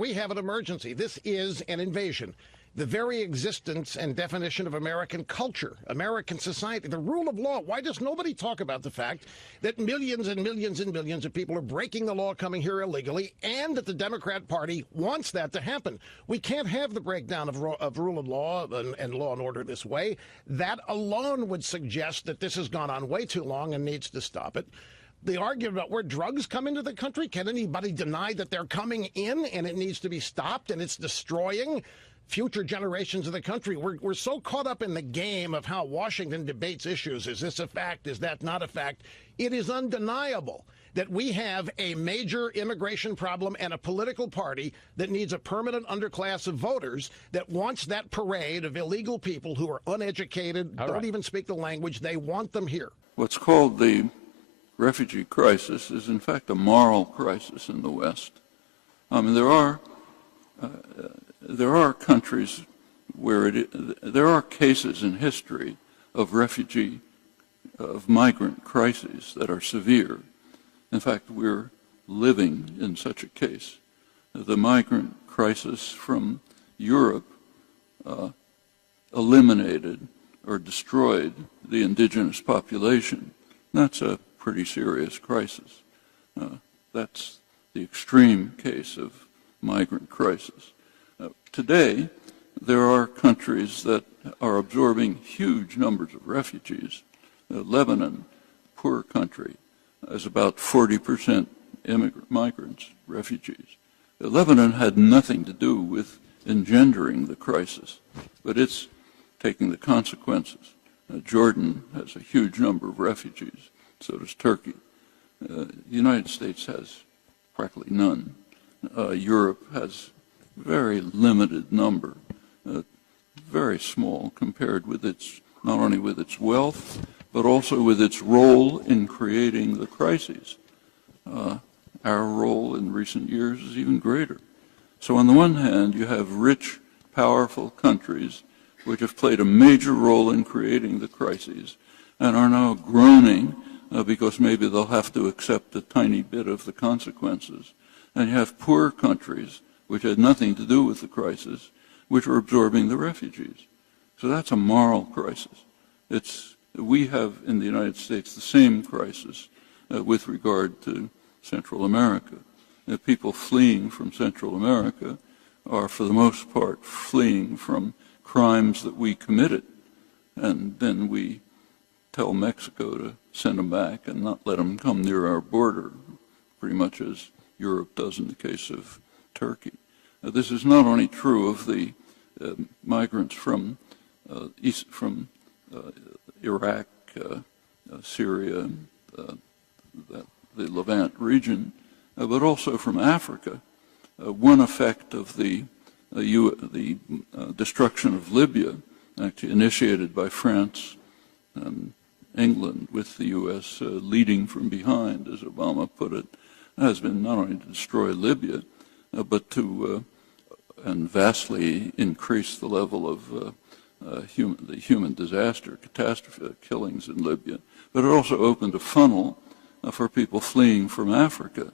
We have an emergency. This is an invasion. The very existence and definition of American culture, American society, the rule of law. Why does nobody talk about the fact that millions and millions and millions of people are breaking the law coming here illegally, and that the Democrat Party wants that to happen? We can't have the breakdown of rule of law and law and order this way. That alone would suggest that this has gone on way too long and needs to stop it. The argument about where drugs come into the country, can anybody deny that they're coming in and it needs to be stopped and it's destroying future generations of the country? We're so caught up in the game of how Washington debates issues. Is this a fact? Is that not a fact? It is undeniable that we have a major immigration problem and a political party that needs a permanent underclass of voters that wants that parade of illegal people who are uneducated, don't even speak the language. They want them here. What's called the refugee crisis is in fact a moral crisis in the West. I mean, there are countries where there are cases in history of migrant crises that are severe. In fact, we're living in such a case. The migrant crisis from Europe eliminated or destroyed the indigenous population. That's a pretty serious crisis. That's the extreme case of migrant crisis. Today, there are countries that are absorbing huge numbers of refugees. Lebanon, poor country, has about 40% migrants, refugees. Lebanon had nothing to do with engendering the crisis, but it's taking the consequences. Jordan has a huge number of refugees. So does Turkey. The United States has practically none. Europe has very limited number, very small compared with its, not only with its wealth, but also with its role in creating the crises. Our role in recent years is even greater. So on the one hand, you have rich, powerful countries which have played a major role in creating the crises and are now groaning because maybe they'll have to accept a tiny bit of the consequences. And you have poor countries, which had nothing to do with the crisis, which are absorbing the refugees. So that's a moral crisis. We have in the United States the same crisis with regard to Central America. People fleeing from Central America are, for the most part, fleeing from crimes that we committed. And then we tell Mexico to send them back and not let them come near our border, pretty much as Europe does in the case of Turkey. This is not only true of the migrants from Iraq, Syria, the Levant region, but also from Africa. One effect of the destruction of Libya, actually initiated by France and England, with the U.S. Leading from behind, as Obama put it, has been not only to destroy Libya, but to and vastly increase the level of the human disaster, catastrophe, killings in Libya. But it also opened a funnel for people fleeing from Africa.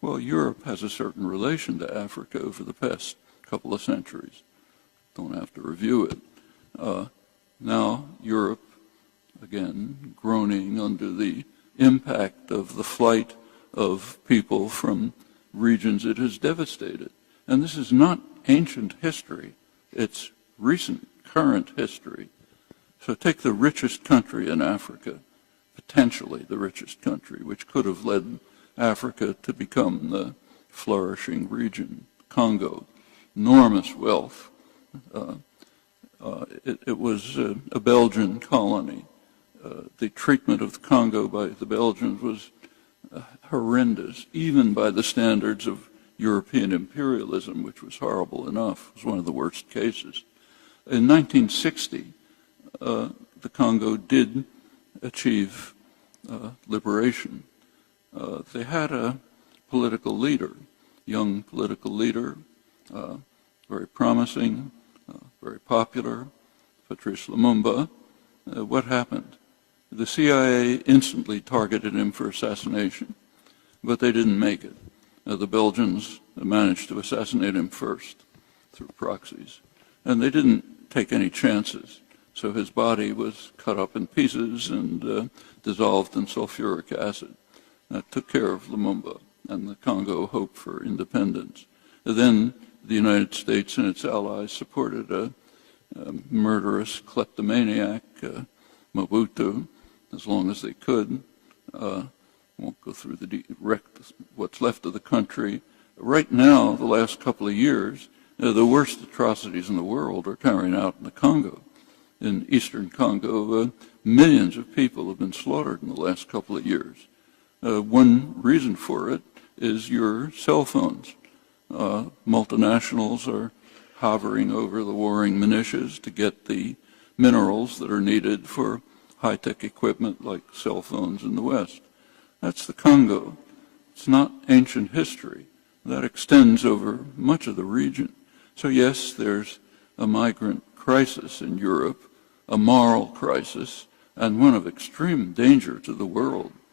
Well, Europe has a certain relation to Africa over the past couple of centuries. Don't have to review it. Now Europe, again, groaning under the impact of the flight of people from regions it has devastated. And this is not ancient history. It's recent, current history. So take the richest country in Africa, potentially the richest country, which could have led Africa to become the flourishing region, Congo, enormous wealth. It was a Belgian colony. The treatment of the Congo by the Belgians was horrendous, even by the standards of European imperialism, which was horrible enough. It was one of the worst cases. In 1960, the Congo did achieve liberation. They had a political leader, young political leader, very promising, very popular, Patrice Lumumba. What happened? The CIA instantly targeted him for assassination, but they didn't make it. The Belgians managed to assassinate him first through proxies, and they didn't take any chances. So his body was cut up in pieces and dissolved in sulfuric acid. That took care of Limbaugh, and the Congo hoped for independence. Then the United States and its allies supported a murderous kleptomaniac, Mobutu, as long as they could. Won't go through what's left of the country. Right now, the last couple of years, the worst atrocities in the world are carried out in the Congo. In eastern Congo, millions of people have been slaughtered in the last couple of years. One reason for it is your cell phones. Multinationals are hovering over the warring militias to get the minerals that are needed for high-tech equipment like cell phones in the West. That's the Congo. It's not ancient history. That extends over much of the region. So yes, there's a migrant crisis in Europe, a moral crisis, and one of extreme danger to the world.